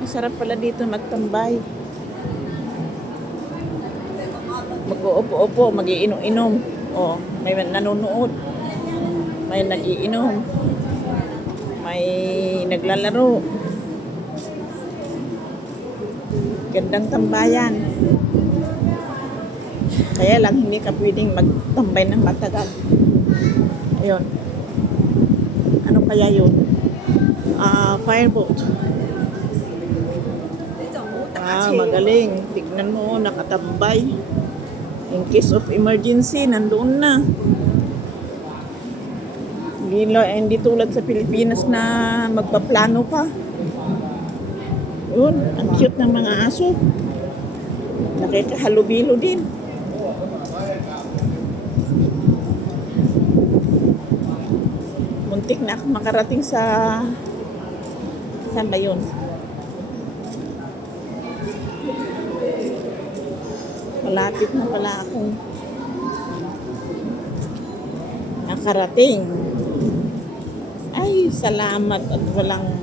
Masarap pala dito magtambay. Mag-uupo-upo, mag-iinom-inom. Oh, may nanonood. May nagiinom. May naglalaro. Gandang tambayan. Kaya lang hindi ka pwedeng magtambay ng matagal. Ayun. Ano kaya yun? Fireboat. Magaling. Tignan mo, nakatambay. In case of emergency, nandoon na. Hindi tulad sa Pilipinas na magpaplano pa. Yun, ang cute ng mga aso. Nakikahalubilo din. Muntik na ako makarating sa... Saan ba yun? Malapit na pala akong nakarating. Ay, salamat at walang